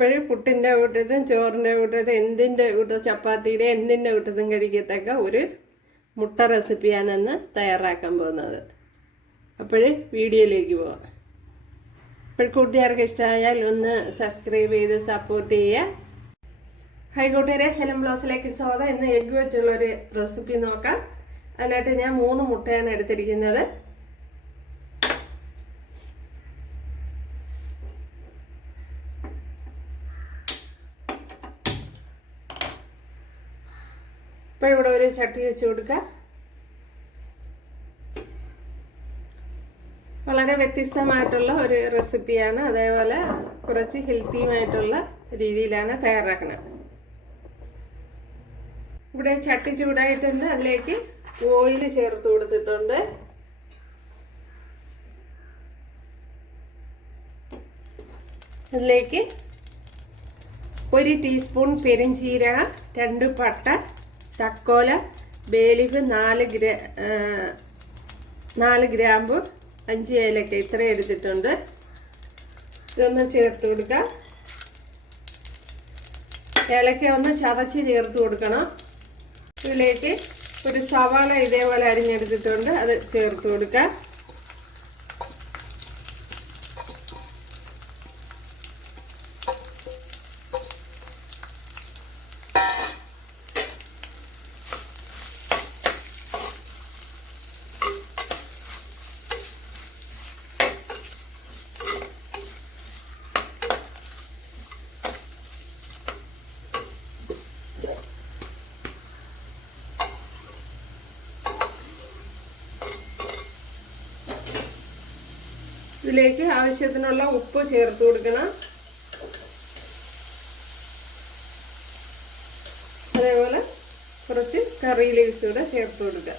എപ്പോഴും പുട്ടിൻ്റെ കൂട്ടത്തും ചോറിൻ്റെ കൂട്ടത്തും എന്തിൻ്റെ കൂട്ടത്തും ചപ്പാത്തിയുടെ എന്തിൻ്റെ കൂട്ടത്തും കഴിക്കത്തക്ക ഒരു മുട്ട റെസിപ്പിയാണെന്ന് തയ്യാറാക്കാൻ പോകുന്നത്. അപ്പോൾ വീഡിയോയിലേക്ക് പോവാം. അപ്പോൾ കൂട്ടുകാർക്ക് ഇഷ്ടമായാൽ ഒന്ന് സബ്സ്ക്രൈബ് ചെയ്ത് സപ്പോർട്ട് ചെയ്യുക. ഹൈ കൂട്ടുകാരെ, ശലം ബ്ലൗസിലേക്ക് സ്വാഗതം. ഇന്ന് എഗ്ഗ് വെച്ചുള്ളൊരു റെസിപ്പി നോക്കാം. അതിനായിട്ട് ഞാൻ 3 മുട്ടയാണ് എടുത്തിരിക്കുന്നത്. ഇപ്പോൾ ഇവിടെ ഒരു ചട്ടി വെച്ച് കൊടുക്കാം. വളരെ വ്യത്യസ്തമായിട്ടുള്ള ഒരു റെസിപ്പിയാണ്, അതേപോലെ കുറച്ച് ഹെൽത്തിയുമായിട്ടുള്ള രീതിയിലാണ് തയ്യാറാക്കുന്നത്. ഇവിടെ ചട്ടി ചൂടായിട്ടുണ്ട്, അതിലേക്ക് ഓയിൽ ചേർത്ത് കൊടുത്തിട്ടുണ്ട്. അതിലേക്ക് 1 ടീസ്പൂൺ പെരിഞ്ചീരകം, 2 പട്ട, തക്കോല, ബേലീഫ്, 4 ഗ്രാമ്പു, 5 ഏലക്ക, ഇത്രയും എടുത്തിട്ടുണ്ട്. ഇതൊന്ന് ചേർത്ത് കൊടുക്കാം. ഏലക്ക ഒന്ന് ചതച്ച് ചേർത്ത് കൊടുക്കണം. ഇതിലേക്ക് ഒരു സവാള ഇതേപോലെ അരിഞ്ഞെടുത്തിട്ടുണ്ട്, അത് ചേർത്ത് കൊടുക്കാം. ഇതിലേക്ക് ആവശ്യത്തിനുള്ള ഉപ്പ് ചേർത്ത് കൊടുക്കണം. അതേപോലെ കുറച്ച് കറി ലീവ്സ് കൂടെ ചേർത്ത് കൊടുക്കുക.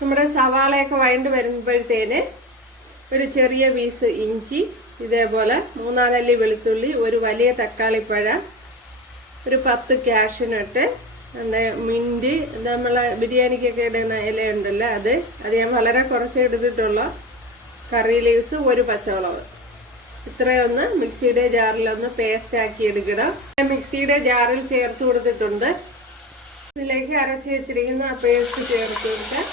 നമ്മുടെ സവാളയൊക്കെ വഴണ്ട് വരുമ്പോഴത്തേന് ഒരു ചെറിയ പീസ് ഇഞ്ചി, ഇതേപോലെ 3-4 അല്ലി വെളുത്തുള്ളി, ഒരു വലിയ തക്കാളിപ്പഴം, ഒരു 10 കാഷ്യൂനട്ട്, മിൻറ്റ്, നമ്മളെ ബിരിയാണിക്കൊക്കെ ഇടുന്ന ഇലയുണ്ടല്ലോ അത് ഞാൻ വളരെ കുറച്ച് എടുത്തിട്ടുള്ളൂ. കറി ലീവ്സ്, ഒരു പച്ചമുളക്, ഇത്രയൊന്ന് മിക്സിയുടെ ജാറിലൊന്ന് പേസ്റ്റ് ആക്കി എടുക്കണം. മിക്സിയുടെ ജാറിൽ ചേർത്ത് കൊടുത്തിട്ടുണ്ട്. ഇതിലേക്ക് അരച്ച് വെച്ചിരിക്കുന്ന ആ പേസ്റ്റ് ചേർത്ത് കൊടുക്കാം.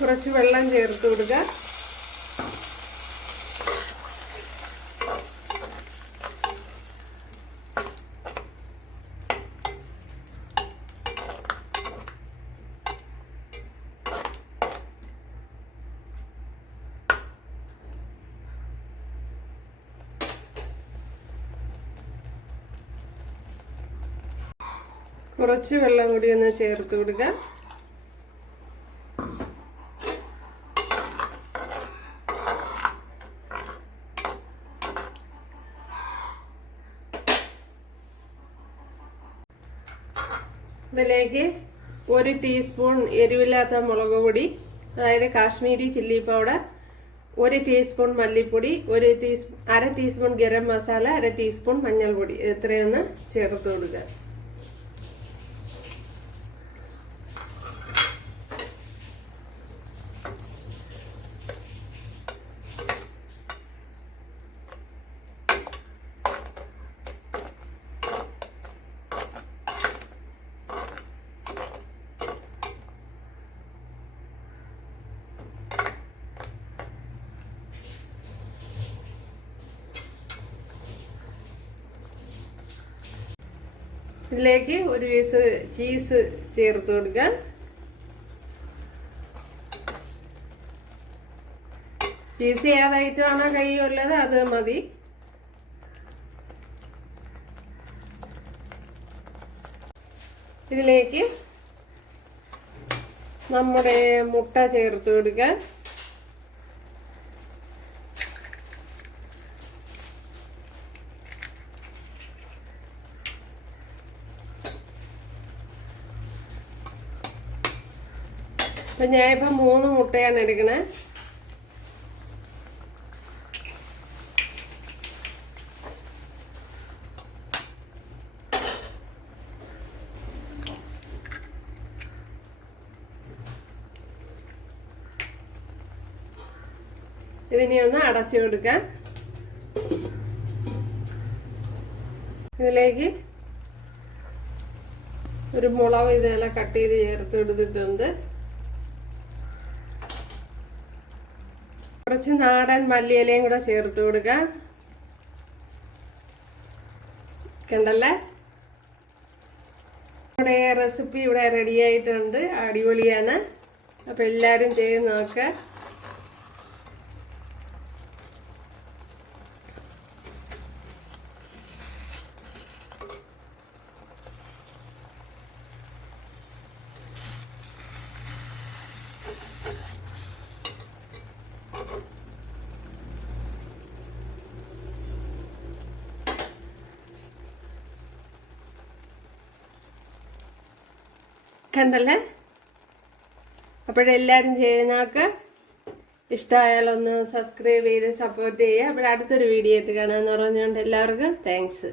കുറച്ച് വെള്ളം ചേർത്ത് കൊടുക്കുക. കുറച്ച് വെള്ളം കൂടി ഒന്ന് ചേർത്ത് കൊടുക്കുക. ഇതിലേക്ക് 1 ടീസ്പൂൺ എരിവില്ലാത്ത മുളക് പൊടി, അതായത് കാശ്മീരി ചില്ലി പൗഡർ, 1 ടീസ്പൂൺ മല്ലിപ്പൊടി, 1 ടീസ്പൂൺ ഗരം മസാല, 1 ടീസ്പൂൺ മഞ്ഞൾപ്പൊടി, ഇത്രയൊന്ന് ചേർത്ത് കൊടുക്കുക. ഇതിലേക്ക് ഒരു പീസ് ചീസ് ചേർത്ത് കൊടുക്കുക. ചീസ് ഏതായിട്ടാണോ കൈയുള്ളത് അത് മതി. ഇതിലേക്ക് നമ്മുടെ മുട്ട ചേർത്ത് കൊടുക്കുക. അപ്പം ഞാനിപ്പോൾ 3 മുട്ടയാണ് എടുക്കണേ. ഇതിനെ ഒന്ന് അടച്ചു കൊടുക്കാം. ഇതിലേക്ക് ഒരു മുളക് ഇതെല്ലാം കട്ട് ചെയ്ത് ചേർത്ത് കൊടുത്തിട്ടുണ്ട്. കുറച്ച് നാടൻ മല്ലിയിലയും കൂടെ ചേർത്ത് കൊടുക്കാം. കണ്ടല്ലേ, നമ്മുടെ റെസിപ്പി ഇവിടെ റെഡി ആയിട്ടുണ്ട്. അടിപൊളിയാണ്. അപ്പോൾ എല്ലാവരും ചെയ്ത് നോക്കുക. കണ്ടല്ലേ, അപ്പോഴെല്ലാവരും ചെയ്ത് നോക്കുക. ഇഷ്ടമായാലൊന്ന് സബ്സ്ക്രൈബ് ചെയ്ത് സപ്പോർട്ട് ചെയ്യുക. അപ്പോൾ അടുത്തൊരു വീഡിയോ ആയിട്ട് കാണാമെന്ന് പറഞ്ഞുകൊണ്ട് എല്ലാവർക്കും താങ്ക്സ്.